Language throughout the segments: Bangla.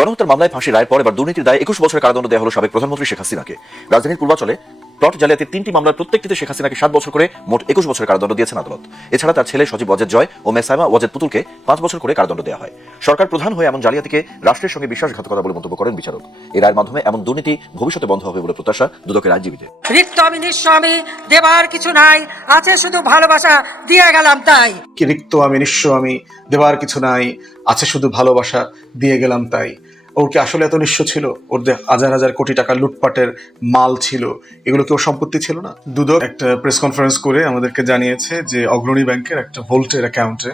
গণহত্যার মামলায় ফাঁসি রায়ের পর এবার দুর্নীতির দায়ে একুশ বছরের কারাদণ্ড দেওয়া হলো সাবেক প্রধানমন্ত্রী শেখ হাসিনাকে। রাজধানীর পূর্বাচলে প্লট জালিয়াতির তিনটি মামলার প্রত্যেকটিতে শেখ হাসিনাকে সাত বছর করে মোট একুশ বছরের কারাদণ্ড দিয়েছেন আদালত। এছাড়া তার ছেলে সজীব ওয়াজেদ জয় ও মেসাইমা ওয়াজেদ পুতুলকে পাঁচ বছর করে কারাদণ্ড দেওয়া হয়। সরকার প্রধান হয়ে এমন জালিয়াতিকে রাষ্ট্রের সঙ্গে বিশ্বাসঘাতকতা বলে মন্তব্য করেন বিচারক। এই রায়ের মাধ্যমে এমন দুর্নীতি ভবিষ্যতে বন্ধ হবে বলে প্রত্যাশা দুদকের আইনজীবীদের। রিক্ত আমি নিঃস্ব আমি দেবার কিছু নাই আছে শুধু ভালোবাসা দিয়ে গেলাম তাই। কি রিক্ত আমি নিঃস্ব আমি দেবার কিছু নাই আছে শুধু ভালোবাসা দিয়ে গেলাম তাই। ওর কি আসলে এত নিঃস্ব ছিল? ওর যে হাজার হাজার কোটি টাকা লুটপাটের মাল ছিল, এগুলো কি ওর সম্পত্তি ছিল না? দুদক একটা প্রেস কনফারেন্স করে আমাদেরকে জানিয়েছে যে অগ্রণী ব্যাংকের একটা ভোল্টের অ্যাকাউন্টে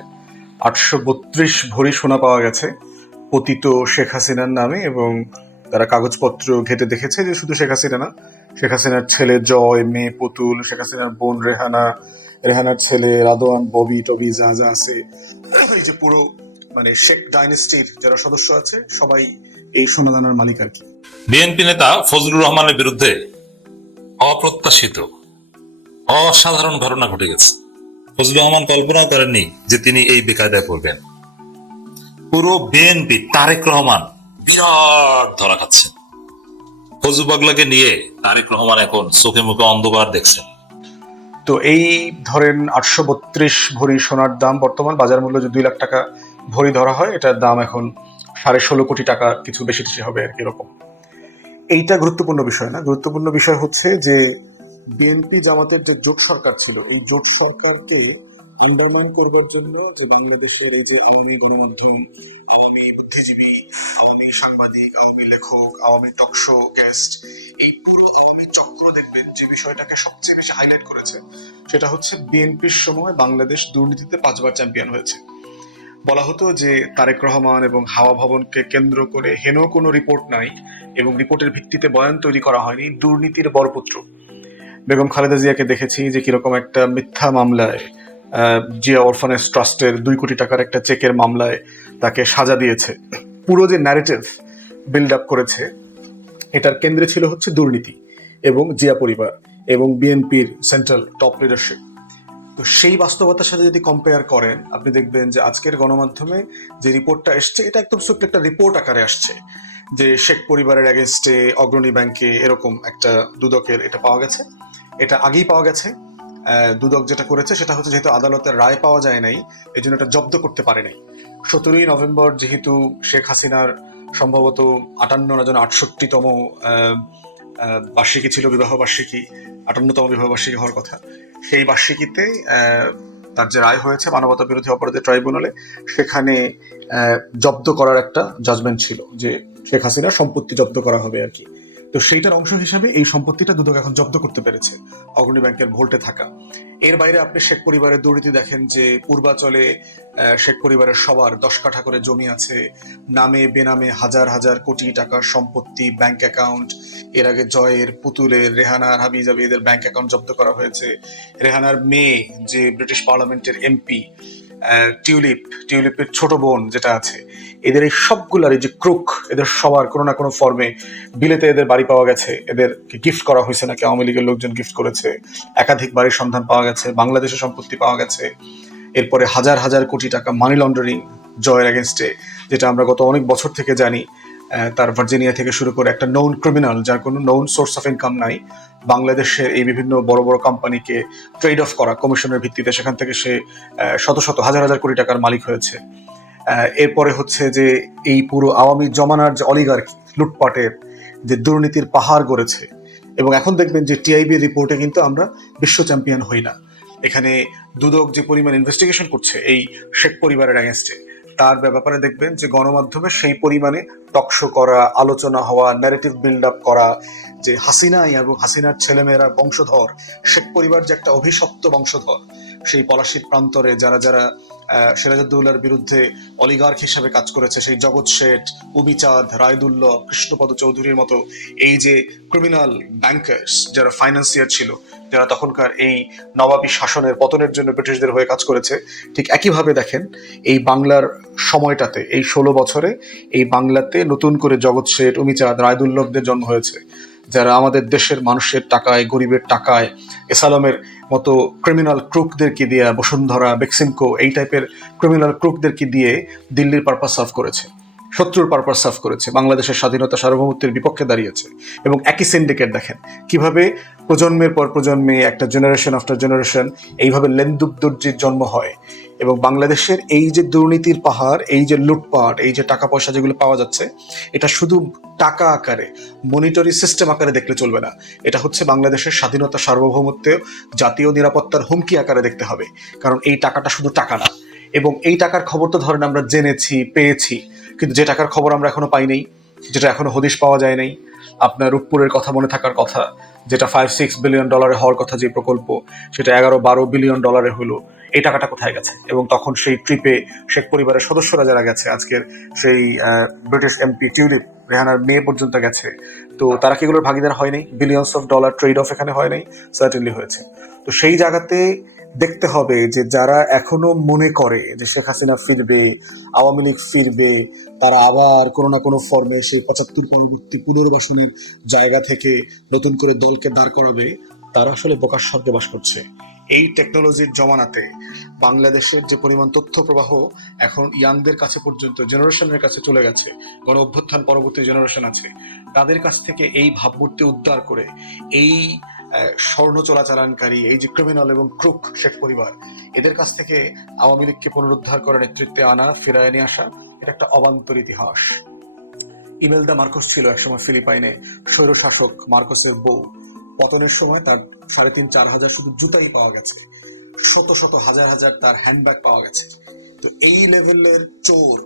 আটশো বত্রিশ ভরি সোনা পাওয়া গেছে, পতিত শেখ হাসিনার নামে এবং তারা কাগজপত্র ঘেটে দেখেছে যে শুধু শেখ হাসিনা না, শেখ হাসিনার ছেলে জয়, মেয়ে পুতুল, শেখ হাসিনার বোন রেহানা, রেহানার ছেলে রাদোয়ান ববি, টবি, যা যা আছে, এই যে পুরো মানে শেখ ডাইনেস্টির যারা সদস্য আছে সবাই এই সোনাদানার মালিক আর কি। বিএনপি নেতা ফজলুর রহমানের বিরুদ্ধে অপ্রত্যাশিত অসাধারণ ঘটনা ঘটে গেছে। ফজলুর রহমান কল্পনাও করেননি যে তিনি এই বেকায়দায় পড়বেন। পুরো বিএনপি তারেক রহমান বিরাট ধরা খাচ্ছেন ফজলু পাগলাকে নিয়ে তারেক রহমান এখন চোখে মুখে অন্ধকার দেখছেন। তো এই ধরেন আটশো বত্রিশ ভরি সোনার দাম বর্তমান বাজার মূল্য যে দুই লাখ টাকা ভরি ধরা হয়, এটার দাম এখন সাড়ে ষোলো কোটি টাকা, কিছু বেশি টেশি হবে আর এরকম। এইটা গুরুত্বপূর্ণ বিষয় না। গুরুত্বপূর্ণ বিষয় হচ্ছে যে বিএনপি জামাতের যে জোট সরকার ছিল, এই জোট সরকারকে আন্ডারমাইন করবার জন্য যে বাংলাদেশের এই যে আওয়ামী গণমাধ্যম, আওয়ামী বুদ্ধিজীবী, আওয়ামী সাংবাদিক, আওয়ামী লেখক, আওয়ামী টকশো গেস্ট এই পুরো আওয়ামী চক্র দেখবেন যে বিষয়টাকে সবচেয়ে বেশি হাইলাইট করেছে। সেটা হচ্ছে বিএনপির সময় বাংলাদেশ দুর্নীতিতে পাঁচবার চ্যাম্পিয়ন হয়েছে। বলা হতো যে তারেক রহমান এবং হাওয়া ভবনকে কেন্দ্র করে হেন কোনো রিপোর্ট নাই এবং রিপোর্টের ভিত্তিতে বয়ান তৈরি করা হয়নি দুর্নীতির বরপুত্র। বেগম খালেদা জিয়াকে দেখেছি যে কীরকম একটা মিথ্যা মামলায় জিয়া অরফানেজ ট্রাস্টের দুই কোটি টাকার একটা চেকের মামলায় তাকে সাজা দিয়েছে। পুরো যে ন্যারেটিভ বিল্ড আপ করেছে, এটার কেন্দ্রে ছিল হচ্ছে দুর্নীতি এবং জিয়া পরিবার এবং বিএনপির সেন্ট্রাল টপ লিডারশিপ তো সেই বাস্তবতার সাথে যদি কম্পেয়ার করেন, আপনি দেখবেন যে আজকের গণমাধ্যমে যে রিপোর্টটা এসছে, এটা একদম ছোট্ট একটা রিপোর্ট আকারে আসছে যে শেখ পরিবারের অ্যাগেনস্টে অগ্রণী ব্যাংকে এরকম একটা দুদকের এটা পাওয়া গেছে। এটা আগেই পাওয়া গেছে। দুদক যেটা করেছে, সেটা হচ্ছে যেহেতু আদালতের রায় পাওয়া যায় নাই এই জন্য এটা জব্দ করতে পারে নাই। সতেরোই নভেম্বর যেহেতু শেখ হাসিনার সম্ভবত আটান্ন না যেন আটষট্টিতম বার্ষিকী ছিল, বিবাহ বার্ষিকী, আটান্নতম বিবাহ বার্ষিকী হওয়ার কথা। সেই বার্ষিকীতে তার যে রায় হয়েছে মানবতা বিরোধী অপরাধের ট্রাইব্যুনালে, সেখানে জব্দ করার একটা জাজমেন্ট ছিল যে শেখ হাসিনার সম্পত্তি জব্দ করা হবে আর কি। তো সেইটার অংশ হিসাবে এই সম্পত্তিটা দুদক এখন জব্দ করতে পেরেছে, অগ্রণী ব্যাংকের ভোল্টে থাকা। এর বাইরে আপনি শেখ পরিবারের দুর্নীতি দেখেন যে পূর্বাচলে শেখ পরিবারের সবার দশ কাঠা করে জমি আছে, নামে বেনামে হাজার হাজার কোটি টাকার সম্পত্তি, ব্যাংক অ্যাকাউন্ট, এর আগে জয়ের, পুতুলের, রেহানার, হাবিজাবি, এদের ব্যাংক অ্যাকাউন্ট জব্দ করা হয়েছে। রেহানার মেয়ে যে ব্রিটিশ পার্লামেন্টের এমপি টিউলিপ, টিউলিপের ছোট বোন যেটা আছে, এদের এই সবগুলার এই যে ক্রুক, এদের সবার কোনো না কোনো ফর্মে বিলেতে এদের বাড়ি পাওয়া গেছে, এদেরকে গিফট করা হয়েছে নাকি আওয়ামী লীগের লোকজন গিফট করেছে, একাধিক বাড়ির সন্ধান পাওয়া গেছে, বাংলাদেশে সম্পত্তি পাওয়া গেছে, এরপরে হাজার হাজার কোটি টাকা মানি লন্ডারিং জয়ের এগেনস্টে যেটা আমরা গত অনেক বছর থেকে জানি তার ভার্জিনিয়া থেকে শুরু করে একটা নৌন ক্রিমিনাল যার কোনো নৌন সোর্স অফ ইনকাম নাই, বাংলাদেশের এই বিভিন্ন বড় বড় কোম্পানিকে ট্রেড অফ করা কমিশনের ভিত্তিতে সেখান থেকে সে শত শত, হাজার হাজার কোটি টাকার মালিক হয়েছে। এরপরে হচ্ছে যে এই পুরো আওয়ামী জমানার যে অলিগার্কি লুটপাটের যে দুর্নীতির পাহাড় গড়েছে, এবং এখন দেখবেন যে টিআইবি রিপোর্টে কিন্তু আমরা বিশ্ব চ্যাম্পিয়ন হই না। এখানে দুদক যে পরিমাণ ইনভেস্টিগেশন করছে, এই শেখ পরিবারের অ্যাগেনস্টে তার ব্যাপারে দেখবেন যে গণমাধ্যমে সেই পরিমাণে টকশো করা, আলোচনা হওয়া ন্যারেটিভ বিল্ড আপ করা, যে হাসিনাই এবং হাসিনার ছেলেমেয়েরা বংশধর, শেখ পরিবার যে একটা অভিশপ্ত বংশধর, সেই পলাশির প্রান্তরে যারা যারা সিরাজউদ্দৌলার বিরুদ্ধে অলিগার্ক হিসাবে কাজ করেছে সেই জগৎ শেঠ উবিচাঁদ রায়দুল্লাহ, কৃষ্ণপদ চৌধুরীর মতো। এই যে ক্রিমিনাল ব্যাংকার্স যারা ফাইন্যান্সিয়ার ছিল, যারা তখনকার এই নবাবী শাসনের পতনের জন্য ব্রিটিশদের হয়ে কাজ করেছে, ঠিক একইভাবে দেখেন এই বাংলার সময়টাতে, এই ষোলো বছরে এই বাংলাতে নতুন করে জগৎ শেঠ, উমিচাঁদ রায়দুল্লভদের জন্ম হয়েছে। যারা আমাদের দেশের মানুষের টাকায়, গরিবের টাকায়, এসালমের মতো ক্রিমিনাল ক্রুকদেরকে দিয়ে বসুন্ধরা বেক্সিমকো এই টাইপের ক্রিমিনাল ক্রুকদেরকে দিয়ে দিল্লির পারপাস সার্ভ করেছে, শত্রুর পারপাস সার্ভ করেছে, বাংলাদেশের স্বাধীনতা সার্বভৌমত্বের বিপক্ষে দাঁড়িয়েছে এবং একই সিন্ডিকেট দেখেন। কীভাবে প্রজন্মের পর প্রজন্মে একটা জেনারেশন আফটার জেনারেশন এইভাবে লেন্দুবদর্জির জন্ম হয় এবং বাংলাদেশের এই যে দুর্নীতির পাহাড়, এই যে লুটপাট, এই যে টাকা পয়সা যেগুলো পাওয়া যাচ্ছে, এটা শুধু টাকা আকারে মনিটরি সিস্টেম আকারে দেখলে চলবে না। এটা হচ্ছে বাংলাদেশের স্বাধীনতা সার্বভৌমত্ব, জাতীয় নিরাপত্তার হুমকি আকারে দেখতে হবে। কারণ এই টাকাটা শুধু টাকা না। এবং এই টাকার খবর তো ধরেন আমরা জেনেছি, পেয়েছি, কিন্তু যে টাকার খবর আমরা এখনও পাই নাই, যেটা এখনও হদিশ পাওয়া যায় নাই, আপনার রূপপুরের কথা মনে থাকার কথা, যেটা ফাইভ সিক্স বিলিয়ন ডলারে হওয়ার কথা যে প্রকল্প, সেটা এগারো, বারো বিলিয়ন ডলারে হলো এই টাকাটা কোথায় গেছে? এবং তখন সেই ট্রিপে শেখ পরিবারের সদস্যরা যারা গেছে, আজকের সেই ব্রিটিশ এমপি টিউলিপ, রেহানার মেয়ে পর্যন্ত গেছে। তো তারা কি এগুলোর ভাগিদার হয়নি? Billions of dollar trade off এখানে হয় নাই সার্টেনলি হয়েছে। তো সেই জায়গাতে দেখতে হবে যে যারা এখনও মনে করে যে শেখ হাসিনা ফিরবে, আওয়ামী লীগ ফিরবে, তারা আবার কোনো না কোনো ফর্মে সেই পঁচাত্তর পরবর্তী পুনর্বাসনের জায়গা থেকে নতুন করে দলকে দাঁড় করাবে, তারা আসলে বোকার স্বর্গে বাস করছে। এই টেকনোলজির জমানাতে বাংলাদেশের যে পরিমাণ তথ্য প্রবাহ এখন ইয়াংদের কাছে পর্যন্ত জেনারেশনের কাছে চলে গেছে, গণ অভ্যুত্থান পরবর্তী জেনারেশন আছে, তাদের কাছ থেকে এই ভাবমূর্তি উদ্ধার করে এই স্বর্ণ চোরাচালানকারী এই যে ক্রিমিনাল এবং ক্রুক শেখ পরিবার, এদের কাছ থেকে আওয়ামী লীগকে পুনরুদ্ধার করে নেতৃত্বে আনা, ফেরায় নিয়ে আসা, এটা একটা অবান্তর ইতিহাস। ইমেলদা মার্কোস ছিল একসময় ফিলিপাইনে স্বৈরশাসক মার্কোসের বউ। পতনের সময় তার সাড়ে তিন, চার হাজার শুধু জুতাই পাওয়া গেছে। শত শত হাজার হাজার তার হ্যান্ডব্যাগ পাওয়া গেছে। তো এই লেভেলের চোর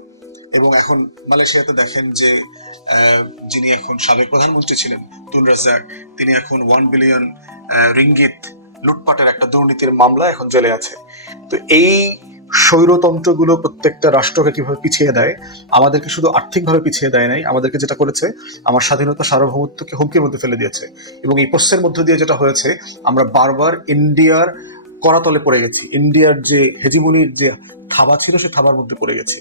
এবং এখন মালয়েশিয়াতে দেখেন যে যিনি এখন সাবেক প্রধানমন্ত্রী ছিলেন, তুন রাজ্জাক, তিনি এখন ওয়ান বিলিয়ন রিঙ্গিত লুটপাটের একটা দুর্নীতির মামলা এখন জেলে আছে। তো এই স্বৈরতন্ত্রগুলো প্রত্যেকটা রাষ্ট্রকে কীভাবে পিছিয়ে দেয়, আমাদেরকে শুধু আর্থিকভাবে পিছিয়ে দেয় নাই, আমাদেরকে যেটা করেছে, আমার স্বাধীনতা, সার্বভৌমত্বকে হুমকির মধ্যে ফেলে দিয়েছে। এবং এই প্রশ্নের মধ্য দিয়ে যেটা হয়েছে, আমরা বারবার ইন্ডিয়ার করাতলে পড়ে গেছি। ইন্ডিয়ার যে হেজিমনির যে থাবা ছিল, সে থাবার মধ্যে পড়ে গেছি।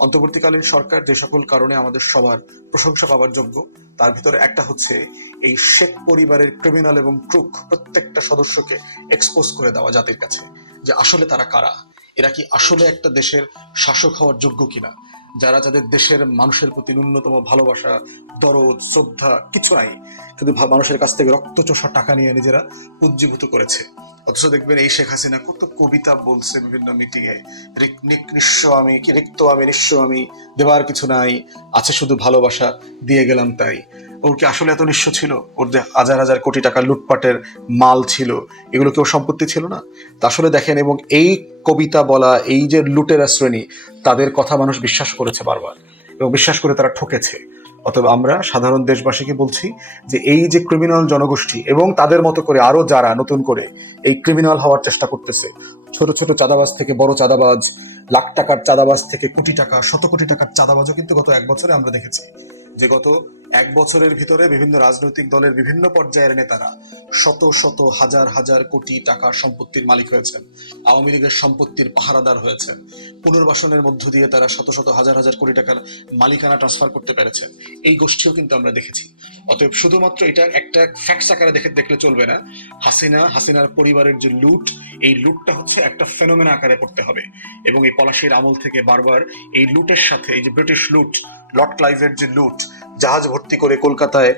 অন্তর্বর্তীকালীন সরকার যে সকল কারণে আমাদের সবার প্রশংসা পাওয়ার যোগ্য, তার ভিতরে একটা হচ্ছে এই শেখ পরিবারের ক্রিমিনাল এবং ক্রুক প্রত্যেকটা সদস্যকে এক্সপোজ করে দেওয়া জাতির কাছে। যে আসলে তারা কারা? এরা কি আসলে একটা দেশের শাসক হওয়ার যোগ্য কিনা? যারা যাদের দেশের মানুষের প্রতি ন্যূনতম ভালোবাসা, দরদ, শ্রদ্ধা কিছু নাই, কিন্তু মানুষের কাছ থেকে রক্তচোষা টাকা নিয়ে নিজেরা পুঞ্জীভূত করেছে। অথচ দেখবেন এই শেখ হাসিনা কত কবিতা বলছে বিভিন্ন মিটিং এ নিঃস্ব আমি, কি রিক্ত আমি, নিঃস্ব আমি, দেবার কিছু নাই, আছে শুধু ভালোবাসা, দিয়ে গেলাম তাই। ওর কি আসলে এত নিঃস্ব ছিল? ওর যে হাজার হাজার কোটি টাকা লুটপাটের মাল ছিল, এগুলো কি ওর সম্পত্তি ছিল না? তা আসলে দেখেন, এবং এই কবিতা বলা, এই যে লুটেরা শ্রেণি, তাদের কথা মানুষ বিশ্বাস করেছে বারবার, এবং বিশ্বাস করে তারা ঠকেছে। অতএব আমরা সাধারণ দেশবাসীকে বলছি যে এই যে ক্রিমিনাল জনগোষ্ঠী, এবং তাদের মতো করে আরও যারা নতুন করে এই ক্রিমিনাল হওয়ার চেষ্টা করতেছে, ছোট ছোট চাঁদাবাজ থেকে বড় চাঁদাবাজ, লাখ টাকার চাঁদাবাজ থেকে কোটি টাকা, শত কোটি টাকার চাঁদাবাজও কিন্তু গত এক বছরে আমরা দেখেছি। যে গত এক বছরের ভিতরে বিভিন্ন রাজনৈতিক দলের বিভিন্ন পর্যায়ের নেতারা শত শত হাজার হাজার কোটি টাকার সম্পত্তির মালিক হয়েছেন। আওয়ামী লীগের সম্পত্তির পাহারাদার হয়েছেন। পুনর্বাসনের মধ্য দিয়ে তারা শত শত হাজার হাজার কোটি টাকার মালিকানা ট্রান্সফার করতে পেরেছেন এই গোষ্ঠীও কিন্তু আমরা দেখেছি। অতএব শুধুমাত্র এটা একটা ফ্যাক্টস আকারে দেখে দেখলে চলবে না। হাসিনা হাসিনার পরিবারের যে লুট এই লুটটা হচ্ছে একটা ফেনোমেনা আকারে করতে হবে। এবং এই পলাশির আমল থেকে বারবার এই লুটের সাথে, এই যে ব্রিটিশ লুট লর্ড ক্লাইভের যে লুট, জাহাজ ভর্তি করে কলকাতায়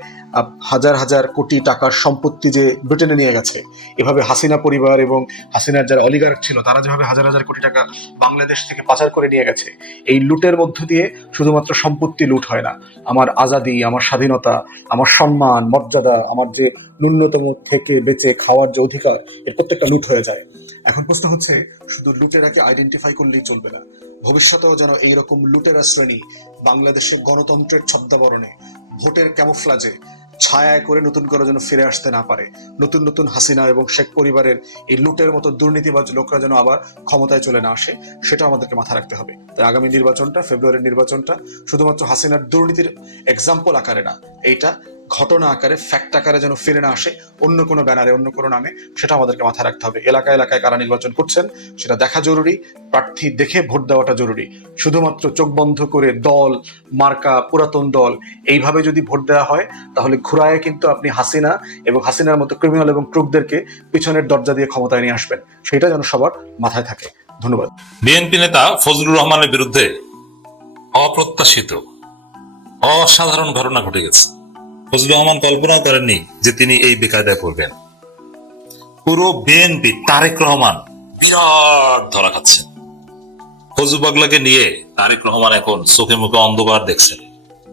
হাজার হাজার কোটি টাকার সম্পত্তি যে ব্রিটেনে নিয়ে গেছে, এভাবে হাসিনা পরিবার এবং হাসিনার যারা অলিগার্ক ছিল, তারা যেভাবে হাজার হাজার কোটি টাকা বাংলাদেশ থেকে পাচার করে নিয়ে গেছে, এই লুটের মধ্য দিয়ে শুধুমাত্র সম্পত্তি লুট হয় না। আমার আজাদি, আমার স্বাধীনতা, আমার সম্মান, মর্যাদা, আমার যে ন্যূনতম থেকে বেঁচে খাওয়ার যে অধিকার, এর প্রত্যেকটা লুট হয়ে যায়। এখন প্রশ্ন হচ্ছে, শুধু লুটেরাকে আইডেন্টিফাই করলেই চলবে না। ভবিষ্যতেও যেন এইরকম লুটেরা শ্রেণি বাংলাদেশের গণতন্ত্রের ছদ্মাবরণে ভোটের ক্যামোফ্লাজে ছায়ায় করে নতুন করে যেন ফিরে আসতে না পারে। নতুন নতুন হাসিনা এবং শেখ পরিবারের এই লুটের মতো দুর্নীতিবাজ লোকরা যেন আবার ক্ষমতায় চলে না আসে, সেটা আমাদেরকে মাথা রাখতে হবে। তাই আগামী নির্বাচনটা, ফেব্রুয়ারির নির্বাচনটা শুধুমাত্র হাসিনার দুর্নীতির এক্সাম্পল আকারে না, এইটা ঘটনা আকারে ফ্যাক্ট আকারে যেন ফিরে না আসে, অন্য কোনো ব্যানারে, অন্য কোনো নামে, সেটা আমাদেরকে মাথায় রাখতে হবে। এলাকা এলাকায় কারা নির্বাচন করছেন, সেটা দেখা জরুরি, প্রার্থী দেখে ভোট দেওয়াটা জরুরি। শুধুমাত্র চোখ বন্ধ করে দল, মার্কা, পুরাতন দল, এইভাবে যদি ভোট দেওয়া হয়, তাহলে ঘুরায় কিন্তু আপনি হাসিনা এবং হাসিনার মতো ক্রিমিনাল এবং ক্রুকদেরকে পিছনের দরজা দিয়ে ক্ষমতায় নিয়ে আসবেন। সেটা যেন সবার মাথায় থাকে। ধন্যবাদ। বিএনপি নেতা ফজলুর রহমানের বিরুদ্ধে অপ্রত্যাশিত অসাধারণ ঘটনা ঘটে গেছে। ফজলুর রহমান কল্পনাও করেননি যে তিনি এই বেকায়দায় পড়বেন। পুরো বিএনপি তারেক রহমান বিরাট ধরা খাচ্ছেন। ফজু পাগলাকে নিয়ে তারেক রহমান এখন চোখে মুখে অন্ধকার দেখছেন।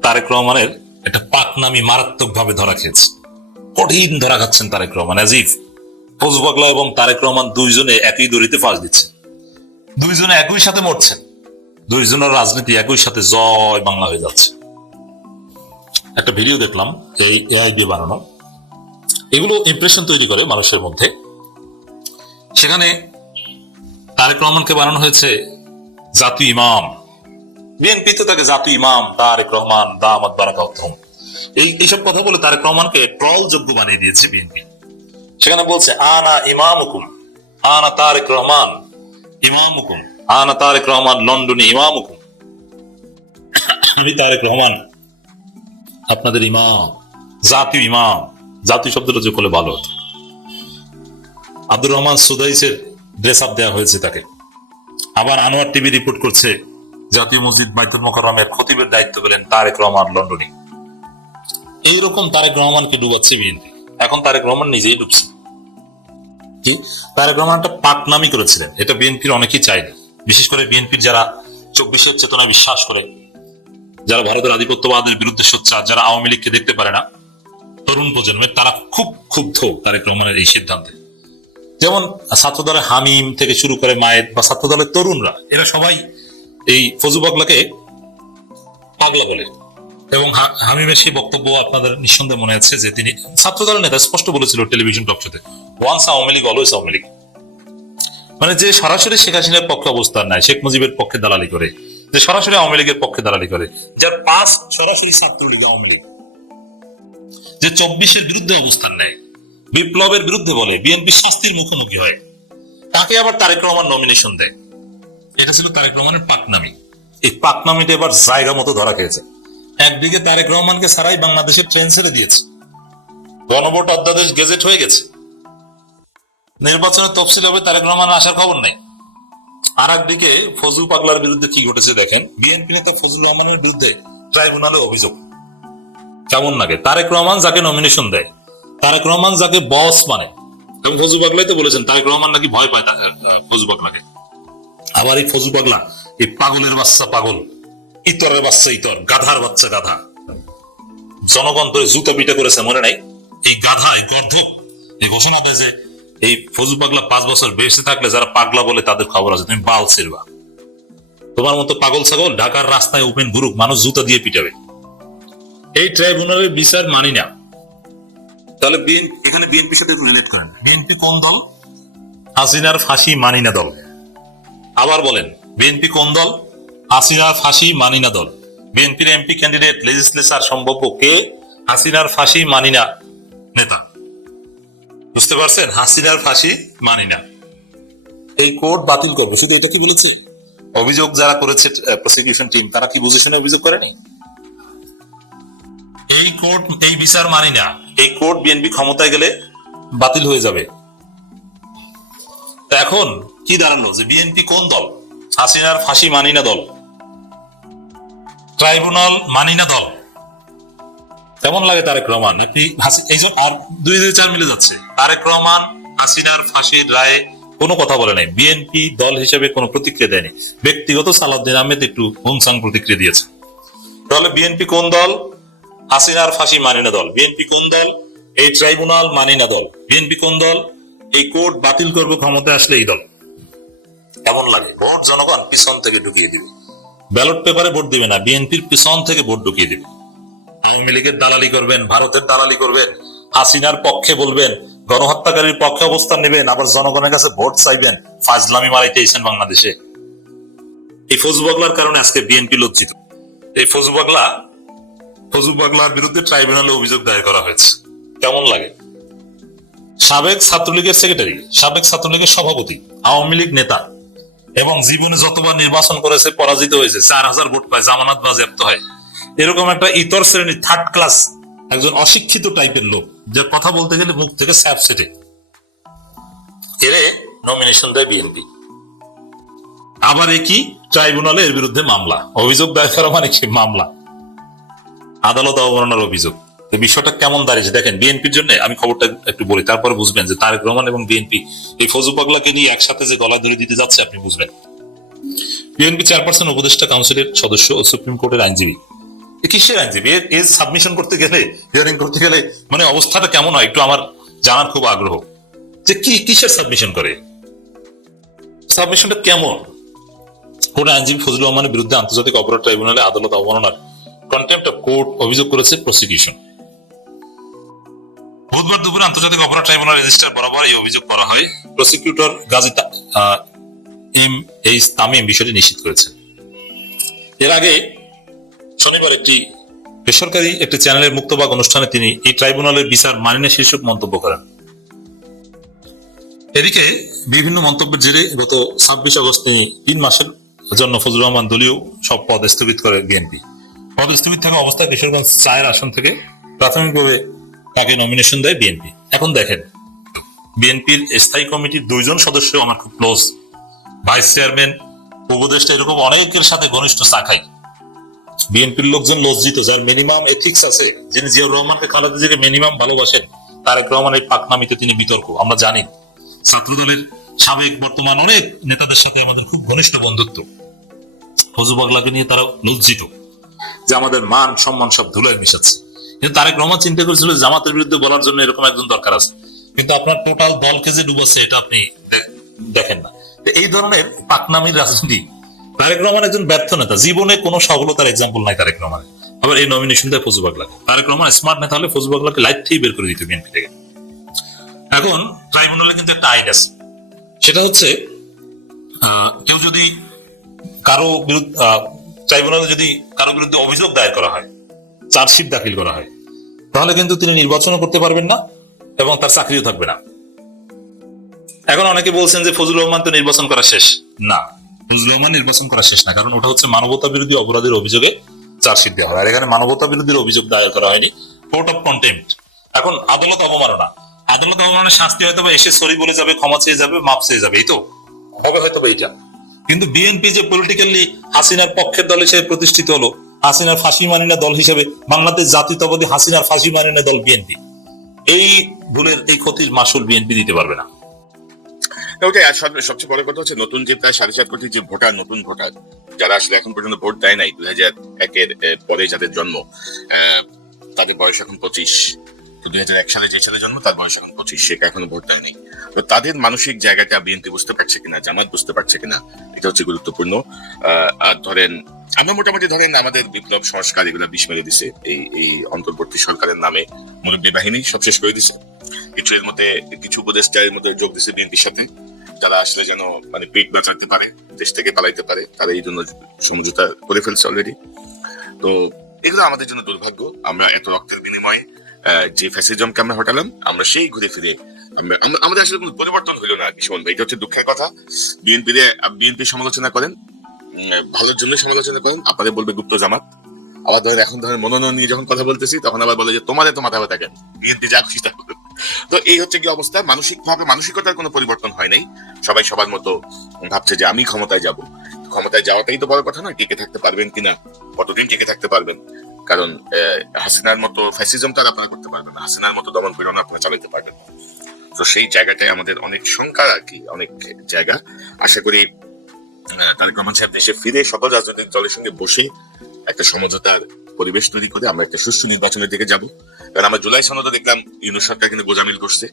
তারেক রহমানের একটা পাকনামি মারাত্মক ভাবে ধরা খেয়েছে। কঠিন ধরা খাচ্ছেন তারেক রহমান আজিফ ফজু পাগলা এবং তারেক রহমান দুইজনে একই দড়িতে ফাঁস দিচ্ছেন। দুইজনে একই সাথে মরছেন। দুইজনের রাজনীতি একই সাথে জয় বাংলা হয়ে যাচ্ছে। একটা ভিডিও দেখলাম, এই এআই দিয়ে বানানো। এগুলো ইমপ্রেশন তৈরি করে মানুষের মধ্যে। সেখানে তারেক রহমানকে বানানো হয়েছে জাতীয় ইমাম। বিএনপিতে তাকে জাতীয় ইমাম, তারেক রহমান, দামাত বারাকাতুম এই, এইসব কথা বলে তারেক রহমানকে ট্রল যোগ্য বানিয়ে দিয়েছে বিএনপি সেখানে বলছে, আনা ইমাম হুকুম আনা তারেক রহমান ইমাম হুকুম আনা তারেক রহমান, লন্ডনে ইমাম হুকুম আমি তারেক রহমান আপনাদের ইমাম। জাতীয় ইমাম। জাতীয় শব্দটা যে করলে ভালো হতো। আব্দুর রহমান সুদাইসের ড্রেস আপ দেওয়া হয়েছে তাকে। আবার আনোয়ার টিভি রিপোর্ট করছে জাতীয় মসজিদ বাইতুল মোকাররমের খতিবের দায়িত্ব পেলেন তারেক রহমান লন্ডনে। এইরকম তারেক রহমানকে ডুবাচ্ছে বিএনপি। এখন তারেক রহমান নিজেই ডুবছে। কি? তারেক রহমান একটা পাক নামি করেছিলেন। এটা বিএনপির অনেকেই চায়নি। বিশেষ করে বিএনপির যারা চব্বিশের চেতনায় বিশ্বাস করে যারা ভারতের আধিপত্যবাদের বিরুদ্ধে সোচ্চার, যারা আওয়ামী লীগকে দেখতে পারে না, তরুণ প্রজন্মের তারা খুব ক্ষুব্ধ তারেক রহমানের এই সিদ্ধান্তে। যেমন ছাত্রদলের হামিম থেকে শুরু করে মায়ের বা ছাত্রদলের তরুণরা, এরা সবাই এই ফজু পাগলাকে পাগলা বলে। এবং হামিমের সেই বক্তব্য আপনাদের নিঃসন্দেহে মনে আছে যে তিনি ছাত্রদলের নেতা, স্পষ্ট বলেছিল টেলিভিশন টক শোতে ওয়ান্স আওয়ামী লীগ অলওয়েজ আওয়ামী লীগ। মানে যে সরাসরি শেখ হাসিনার পক্ষে অবস্থান নেয়, শেখ মুজিবের পক্ষে দালালি করে যে সরাসরি আওয়ামী লীগের পক্ষে দালালি করে, যার পাঁচ সরাসরি ছাত্রলীগ আওয়ামী লীগ। যে চব্বিশের বিরুদ্ধে অবস্থান নেয়, বিপ্লবের বিরুদ্ধে বলে, বিএনপি শাস্তির মুখোমুখি হয়। তাকে আবার তারেক রহমান নমিনেশন দেয়। এটা ছিল তারেক রহমানের পাকনামি এই পাকনামিটা এবার জায়গা মতো ধরা খেয়েছে। একদিকে তারেক রহমানকে ছাড়াই বাংলাদেশের ট্রেন ছেড়ে দিয়েছে। গণভোট অধ্যাদেশ গেজেট হয়ে গেছে। নির্বাচনের তফসিল হবে তারেক রহমান আসার খবর নেই। আর একদিকে ফজলু পাগলার বিরুদ্ধে কি ঘটেছে দেখেন? বিএনপি নেতা ফজলুর রহমানের বিরুদ্ধে ট্রাইব্যুনালে অভিযোগ। কেমন লাগে? তারেক রহমান যাকে নমিনেশন দেয়, তারেক রহমান যাকে বস মানে। এবং ফজু পাগলাই তো বলেছেন, তারেক রহমান নাকি ভয় পায় তা- ফজু পাগলাকে। আবার এই ফজু পাগলা, এই পাগলের বাচ্চা পাগল, ইতরের বাচ্চা ইতর, গাধার বাচ্চা গাধা। জনগণ ধরে জুতা পিটা করেছে, মনে নাই? এই গাধা, এই গর্ধক এই ঘোষণা দেয় যে এই ফজু পাগলা পাঁচ বছর বেঁচে থাকলে যারা পাগলা বলে তাদের খবর আছে তুমি বাল ছেড়বা। তোমার মতো পাগল ছাগল ঢাকার রাস্তায় ওপেন ঘুরুক মানুষ জুতা দিয়ে পিটাবে। এই ট্রাইব্যুনালের বিচার মানি না। তাহলে এখানে বিএনপি সাথে রিলেট করেন। বিএনপি কোন দল? হাসিনার ফাঁসি মানি না দল। আবার বলেন বিএনপি কোন দল? হাসিনার ফাঁসি মানি না দল। বিএনপির এমপি ক্যান্ডিডেট লেজিসলেচার সম্ভাব্য কে হাসিনার ফাঁসি মানি না নেতা। বুঝতে পারছেন? হাসিনার ফাঁসি মানি না। এই কোর্ট বাতিল করবে। শুধু এটা কি বলেছে? অভিযোগ যারা করেছে প্রসিকিউশন টিম তারা কি বুঝে শুনে অভিযোগ করেনি? এই কোর্ট এই বিচার মানি না। এই কোর্ট বিএনপি ক্ষমতায় গেলে বাতিল হয়ে যাবে। তা এখন কি দাঁড়ানো? যে বিএনপি কোন দল? হাসিনার ফাঁসি মানি না দল। ট্রাইব্যুনাল মানি না দল। কেমন লাগে তারেক রহমান? আপনি হাসি- এই আর দুই দুই চার মিলে যাচ্ছে। তারেক রহমান, হাসিনার ফাঁসির রায়ে কোনো কথা বলে নাই। বিএনপি দল হিসেবে কোনো প্রতিক্রিয়া দেয়নি। ব্যক্তিগত সালাউদ্দিন আহমেদ একটু হুমসাং প্রতিক্রিয়া দিয়েছে। তাহলে বিএনপি কোন দল? হাসিনার ফাঁসি মানি না দল। বিএনপি কোন দল? এই ট্রাইব্যুনাল মানি না দল। বিএনপি কোন দল? এই কোর্ট বাতিল করবে ক্ষমতা আসলে এই দল। কেমন লাগে? ভোট জনগণ পিছন থেকে ঢুকিয়ে দিবে। ব্যালট পেপারে ভোট দিবে না। বিএনপির পিছন থেকে ভোট ঢুকিয়ে দিবে। আওয়ামী লীগের দালালি করবেন, ভারতের দালালি করবেন, হাসিনার পক্ষে বলবেন, গণহত্যাকারীর পক্ষে অবস্থান নেবেন, আবার জনগণের কাছে ভোট চাইবেন, ফাজলামি মারাইতে এসেছেন বাংলাদেশে। এই ফজু পাগলার কারণে আজকে বিএনপি লজ্জিত। এই ফজু পাগলা ফজু পাগলার বিরুদ্ধে ট্রাইব্যুনালে অভিযোগ দায়ের করা হয়েছে। কেমন লাগে? সাবেক ছাত্রলীগের সেক্রেটারি, সাবেক ছাত্রলীগের সভাপতি, আওয়ামী লীগ নেতা, এবং জীবনে যতবার নির্বাচন করেছে, পরাজিত হয়েছে, চার হাজার ভোট পায়, জামানত বাজেয়াপ্ত হয়। এরকম একটা ইতর শ্রেণির থার্ড ক্লাস একজন অশিক্ষিত টাইপের লোক যে কথা বলতে গেলে মুখ থেকে স্যাপ সেটে এরে নমিনেশন দেয় বিএনপি আবার একই ট্রাইব্যুনালে এর বিরুদ্ধে মামলা। অভিযোগ দায়ের করা মানে কি? মামলা। আদালত অবমাননার অভিযোগ। তো বিষয়টা কেমন দাঁড়িয়েছে? দেখেন বিএনপির জন্য আমি খবরটা একটু বলি তারপরে বুঝবেন যে তারেক রহমান এবং বিএনপি এই ফজু পাগলাকে নিয়ে একসাথে যে গলা ধরে দিতে যাচ্ছে আপনি বুঝবেন। বিএনপি চেয়ারপারসন উপদেষ্টা কাউন্সিলের সদস্য ও সুপ্রিম কোর্টের আইনজীবী। কিসের আইনজীবী এর সাবমিশন করতে গেলে হিয়ারিং করতে গেলে মানে অবস্থাটা কেমন হয়? একটু আমার জানার খুব আগ্রহ। যে কি, কিসের সাবমিশন করে? সাবমিশনটা কেমন? কোর্ট আইনজীবী ফজলুর রহমানের বিরুদ্ধে আন্তর্জাতিক অপরাধ ট্রাইব্যুনালে আদালত অবমাননার কন্টেম্পট অফ কোর্ট অভিযোগ করেছে প্রসিকিউশন বুধবার দুপুরে আন্তর্জাতিক অপরাধ ট্রাইব্যুনাল রেজিস্টার বরাবর এই অভিযোগ করা হয়। Prosecutor Gazi M, H Tamim বিষয়টি নিশ্চিত করেছেন। এর আগে শনিবার একটি বেসরকারি একটি চ্যানেলের মুক্তবাগ অনুষ্ঠানে তিনি এই ট্রাইব্যুনালের বিচার মানি না শীর্ষক মন্তব্য করেন। এদিকে বিভিন্ন মন্তব্যের জেরে গত ছাব্বিশ আগস্ট তিনি তিন মাসের জন্য ফজলুর রহমান দলীয় সব পদ স্থগিত করে বিএনপি। পদ স্থগিত থাকা অবস্থায় কিশোরগঞ্জ চায়ের আসন থেকে প্রাথমিকভাবে তাকে নমিনেশন দেয় বিএনপি। এখন দেখেন বিএনপির স্থায়ী কমিটির দুইজন সদস্য আমার খুব ক্লোজ ভাইস চেয়ারম্যান উপদেষ্টা এরকম অনেকের সাথে ঘনিষ্ঠ শাখাই বিএনপির লোকজন লজ্জিত, যার মিনিমাম এথিক্স আছে। যিনি জিয়াউর রহমানকে খালেদা জিয়াকে মিনিমাম ভালোবাসেন, তারেক রহমানের পাকনামিতে তিনি বিতর্ক, আমরা জানি। ছাত্রদলের সাবেক বর্তমান অনেক নেতাদের সাথে আমাদের খুব ঘনিষ্ঠ বন্ধুত্ব। ফজু পাগলাকে নিয়ে তারা লজ্জিত, যে আমাদের মান, সম্মান সব ধুলায় মিশাচ্ছে। কিন্তু তারেক রহমান চিন্তা করেছিল জামাতের বিরুদ্ধে বলার জন্য এরকম একজন দরকার আছে। কিন্তু আপনার টোটাল দলকে যে ডুবাচ্ছে, এটা আপনি দেখেন না। এই ধরনের পাকনামির রাজনীতি তারেক রহমান একজন ব্যর্থ নেতা। জীবনে কোনো সফলতার এক্সাম্পল নাই তারেক রহমানের আবার এই নমিনেশন দেয় ফজু পাগলাকে তারেক রহমান স্মার্ট নেতা হলে ফজু পাগলাকে লাইফ থেকেই বের করে দিত বিএনপি থেকে। এখন ট্রাইব্যুনালে কিন্তু একটা আইন আছে। সেটা হচ্ছে কেউ যদি কারও বিরুদ্ধে ট্রাইব্যুনালে যদি কারও বিরুদ্ধে অভিযোগ দায়ের করা হয় চার্জশিট দাখিল করা হয়, তাহলে কিন্তু তিনি নির্বাচনও করতে পারবেন না এবং তার চাকরিও থাকবে না। এখন অনেকে বলছেন যে ফজলুর রহমান তো নির্বাচন করা শেষ। না। ফজলুর নির্বাচন করা শেষ না, কারণ ওটা হচ্ছে মানবতা বিরোধী অপরাধের অভিযোগে চার্জশিট দেওয়া হয়। আর এখানে মানবতা বিরোধীর অভিযোগ দায়ের করা হয়নি। কোর্ট অফ কন্টেম্পট এখন আদালত অবমাননা। আদালত অবমাননার শাস্তি হয়তো বা এসে সরি বলে যাবে, ক্ষমা চেয়ে যাবে, মাপ চেয়ে যাবে, এই তো? হবে হয়তো বা এইটা। কিন্তু বিএনপি যে পলিটিক্যালি হাসিনার পক্ষের দল হিসেবে প্রতিষ্ঠিত হলো, হাসিনার ফাঁসি মানি না দল হিসেবে, বাংলাদেশ জাতীয়তাবাদী হাসিনার ফাঁসি মানি না দল বিএনপি। এই ভুলের, এই ক্ষতির মাসুল বিএনপি দিতে পারবে না। ওটাই আর সবচেয়ে বড় কথা হচ্ছে নতুন যে প্রায় সাড়ে চার কোটি যে ভোটার, নতুন ভোটার, যারা আসলে এখন পর্যন্ত ভোট দেয় নাই, দুই হাজার একের পরে যাদের জন্ম তাদের বয়স এখন পঁচিশ। তো দুই হাজার এক সালে যে ছেলে জন্ম, তার বয়স এখন পঁচিশ, সে এখনও ভোট দেয় নাই। তো তাদের মানসিক জায়গাটা বিএনপি বুঝতে পারছে কিনা, জামাত বুঝতে পারছে কিনা, এটা হচ্ছে গুরুত্বপূর্ণ। আর ধরেন, আমরা মোটামুটি ধরেন আমাদের বিপ্লব সংস্কার এগুলো বিষ মেরে দিছে, এই এই অন্তর্বর্তী সরকারের নামে। মুরব্বী বাহিনী সব শেষ করে দিছে। কিছু এর মধ্যে, কিছু উপদেষ্টা এর মধ্যে যোগ দিছে বিএনপির সাথে। যারা আসলে যেন মানে পেট বাঁচাতে পারে, দেশ থেকে পালাইতে পারে, তারা এই জন্য সমঝোতা করে ফেলছে অলরেডি তো এগুলো আমাদের জন্য দুর্ভাগ্য। আমরা এত রক্তের বিনিময়ে যে ফ্যাসিজমকে আমরা হটালাম, আমরা সেই ঘুরে ফিরে আমাদের আসলে কোনো পরিবর্তন হলো না, কিশোর। ভাই এটা হচ্ছে দুঃখের কথা। বিএনপি বিএনপি সমালোচনা করেন ভালোর জন্য সমালোচনা করেন, আপনাদের বলবে গুপ্ত জামাত। আবার ধরেন, এখন ধরেন মনোনয়ন নিয়ে যখন কথা বলতেছি, তখন আবার বলে যে, তোমাদের তো মাথা ব্যথা কেন? বিএনপি যা খুশি তা। তো এই হচ্ছে কি অবস্থা? মানসিক ভাবে মানসিকতার কোনো পরিবর্তন হয় নাই। সবাই সবার মতো ভাবছে যে আমি ক্ষমতায় যাব। ক্ষমতায় যাওয়াটাই তো বড় কথা না, টিকে থাকতে পারবেন কিনা? কতদিন টিকে থাকতে পারবেন? কারণ হাসিনার মতো ফ্যাসিজম তারা আপনারা করতে পারবেন হাসিনার মতো দমন পীড়ন আপনারা চালাতে পারবেন। তো সেই জায়গাটায় আমাদের অনেক শঙ্কা আর কি, অনেক জায়গা। আশা করি তারেক রহমান সাহেব দেশে ফিরে সকল রাজনৈতিক দলের সঙ্গে বসে একটা সমঝোতার পরিবেশ তৈরি করে আমরা একটা সুষ্ঠু নির্বাচনের দিকে যাব। কারণ আমরা জুলাই সনদে দেখলাম ইউনুস সরকার কিন্তু গোজামিল করছে।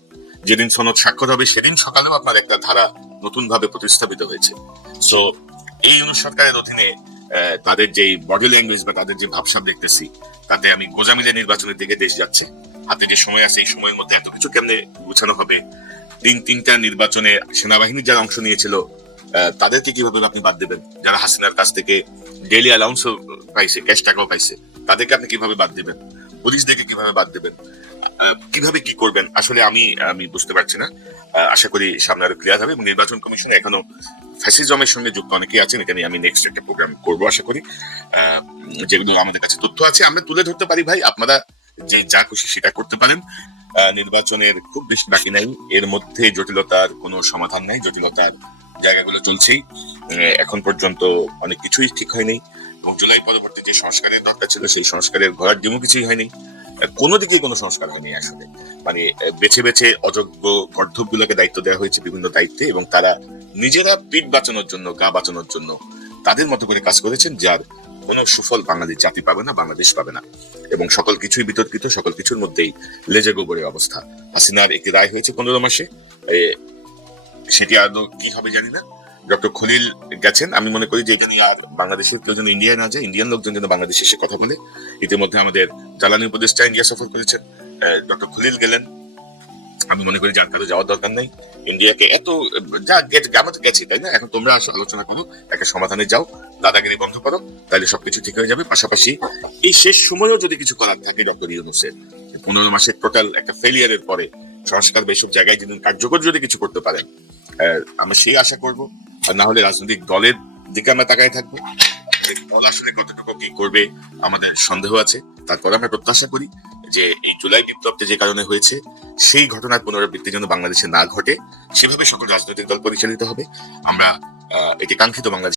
যেদিন সনদ স্বাক্ষর হবে, সেদিন সকালেও আপনার একটা ধারা নতুন ভাবে প্রতিস্থাপিত হয়েছে। সো এই ইউনুস সরকারের অধীনে তাদের যে বডি ল্যাঙ্গুয়েজ বা তাদের যে ভাবসাব দেখতেছি, তাতে আমি গোজামিলের নির্বাচনের দিকে দেশ যাচ্ছে। হাতে যে সময় আছে, এই সময়ের মধ্যে এত কিছু কেমনে গুছানো হবে? তিন, তিনটা নির্বাচনে সেনাবাহিনীর যারা অংশ নিয়েছিল তাদেরকে কীভাবে আপনি বাদ দেবেন? যারা হাসিনার কাছ থেকে ডেইলি অ্যালাউন্সও পাইছে ক্যাশ টাকাও পাইছে, তাদেরকে আপনি কীভাবে বাদ দেবেন? পুলিশদেরকে কীভাবে বাদ দেবেন? কীভাবে কি করবেন? আসলে আমি আমি বুঝতে পারছি না। আশা করি সামনে আরও ক্লিয়ার হবে এবং নির্বাচন কমিশনে এখনও ফ্যাসিজমের সঙ্গে যুক্ত অনেকেই আছেন, এটা নিয়ে আমি নেক্সট একটা প্রোগ্রাম করব আশা করি। যেগুলো আমাদের কাছে তথ্য আছে, আমরা তুলে ধরতে পারি ভাই, আপনারা যে যা খুশি সেটা করতে পারেন। নির্বাচনের খুব বেশি বাকি নাই, এর মধ্যে জটিলতার কোনো সমাধান নাই, জটিলতার জায়গাগুলো চলছেই। এখন পর্যন্ত অনেক কিছুই ঠিক হয়নি। এবং জুলাই পরবর্তী যে সংস্কারের দরকার ছিল, সেই সংস্কারের ঘোরার ডিমও কিছুই হয়নি। কোনো দিকেই কোনো সংস্কার হয়নি আসলে। মানে বেছে বেছে অযোগ্য গর্ধবগুলোকে দায়িত্ব দেওয়া হয়েছে বিভিন্ন দায়িত্বে এবং তারা নিজেরা পিঠ বাঁচানোর জন্য, গা বাঁচানোর জন্য তাদের মতো করে কাজ করেছেন, যার কোনো সুফল বাংলাদেশ জাতি পাবে না, বাংলাদেশ পাবে না। এবং সকল কিছুই বিতর্কিত, সকল কিছুর মধ্যেই লেজে গোবরের অবস্থা। হাসিনার একটি রায় হয়েছে পনেরো মাসে। সেটি আদৌ কি হবে জানি না। ডক্টর খলিল গেছেন। আমি মনে করি যে এটা নিয়ে আর বাংলাদেশের কেউ যেন ইন্ডিয়ায় না যায়, ইন্ডিয়ান লোকজন যেন বাংলাদেশে এসে কথা বলে। ইতিমধ্যে আমাদের জ্বালানি উপদেষ্টা ইন্ডিয়া সফর করেছেন ডক্টর খলিল গেলেন। আমি মনে করি যার কারও যাওয়ার দরকার নেই। ইন্ডিয়াকে এত, যা গেছে আমরা তো গেছি, তাই না? এখন তোমরা আসো, আলোচনা করো, একটা সমাধানে যাও দাদাগিরি বন্ধ করো, তাহলে সবকিছু ঠিক হয়ে যাবে। পাশাপাশি এই শেষ সময়েও যদি কিছু করার থাকে ডক্টর ইউনুসের, পনেরো মাসের টোটাল একটা ফেলিয়ারের পরে সংস্কার বা এইসব জায়গায় যদি কার্যকর যদি কিছু করতে পারেন আমরা সেই আশা করব। আর না হলে রাজনৈতিক দলের দিকে আমরা তাকায় থাকব। দল আসলে কতটুকু কি করবে আমাদের সন্দেহ আছে। তারপর আমরা প্রত্যাশা করি যে এই জুলাই বিপ্লবটি যে কারণে হয়েছে, সেই ঘটনার পুনরাবৃত্তি যেন বাংলাদেশে না ঘটে। সেভাবে সকল রাজনৈতিক দল পরিচালিত হবে। আমরা এটি কাঙ্ক্ষিত বাংলাদেশ